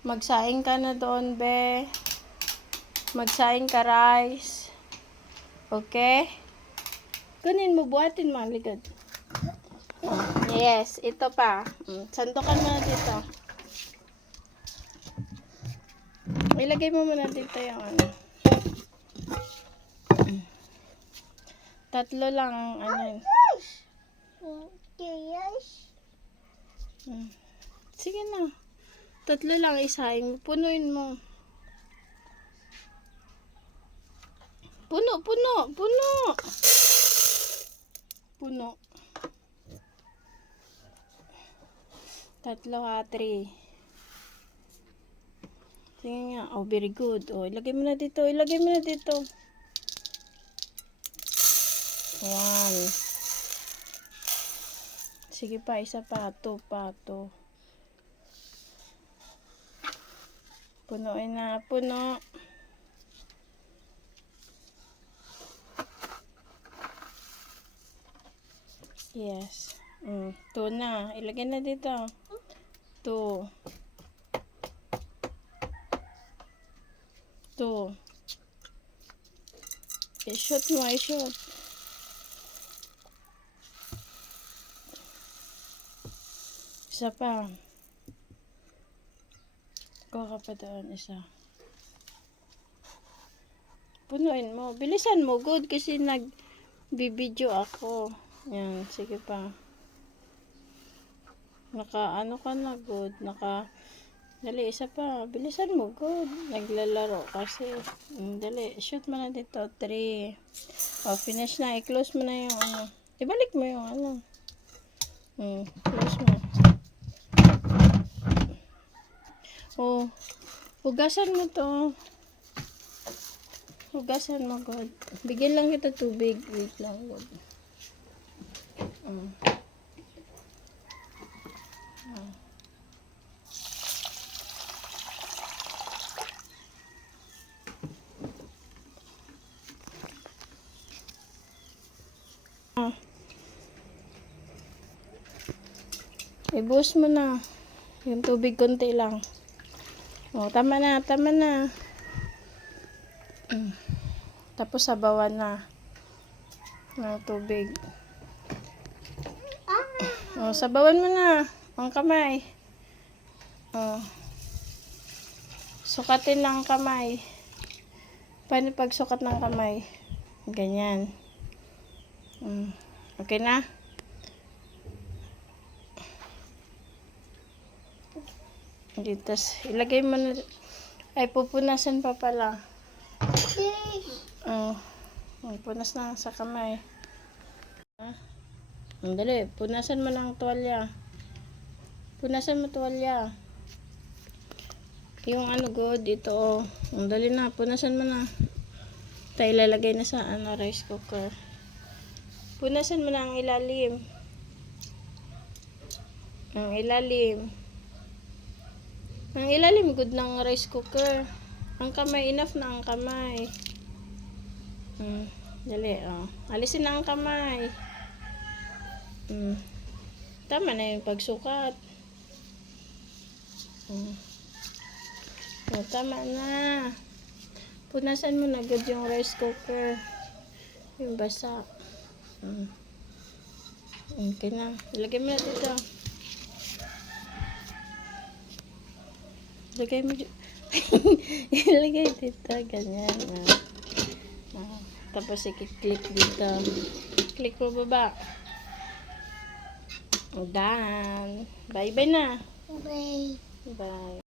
Magsaing ka na doon, be. Magsaing ka, rice. Okay? Kunin mo, buhatin mo. Ligad. Yes, ito pa. Sandukan mo na dito. Ilagay mo muna dito yung ano. Tatlo lang ano. Sige na. Tatlo lang isahin. Punuin mo. Puno. Puno. Tatlo ha, 3. Sige nga. Oh, very good. Oh, ilagay mo na dito. 1. Sige pa, isa pa. 2 pa. 2. Punuin na. Puno. Yes. 2 na. Ilagay na dito. 2. 2. I-shoot mo. Isa pa. Kuha ka pa doon. Isa. Punuin mo. Bilisan mo. Good. Kasi nagbibideo ako. Yan. Sige pa. Ano ka na. Good. Dali. Isa pa. Bilisan mo. Good. Naglalaro kasi. Dali. Shoot mo na dito. 3. Oh, finish na. I-close mo na yung ano. Ibalik mo yung ano. Close mo. Oh, hugasan mo to. Hugasan mo, God. Bigyan lang kita tubig. Wait lang, God. Ibuhos mo na. Yung tubig konti lang. Oh, tama na. Tapos sabawan na ng tubig. Oh, sabawan mo na ang kamay. Oh. Sukatin lang ang kamay. Paano pagsukat ng kamay? Ganyan. Okay na? Dito, ilagay mo na. Ay, pupunasan pa pala. Punas na sa kamay. Dali, punasan mo ng tuwalya. Yung ano, God, ito. Dali na, punasan mo na. Tayo ilalagay na sa rice cooker. Punasan mo na ang ilalim. Ang ilalim, good ng rice cooker. Ang kamay, enough na ang kamay. Dali, alisin na ang kamay. Tama na yung pagsukat. Tama na. Punasan mo na good yung rice cooker. Yung basa. Okay na. Ilagay mo na dito. Ilagay dito. Ganyan. Tapos i-click dito. Click mo baba. Done. Bye-bye na. Bye. Bye.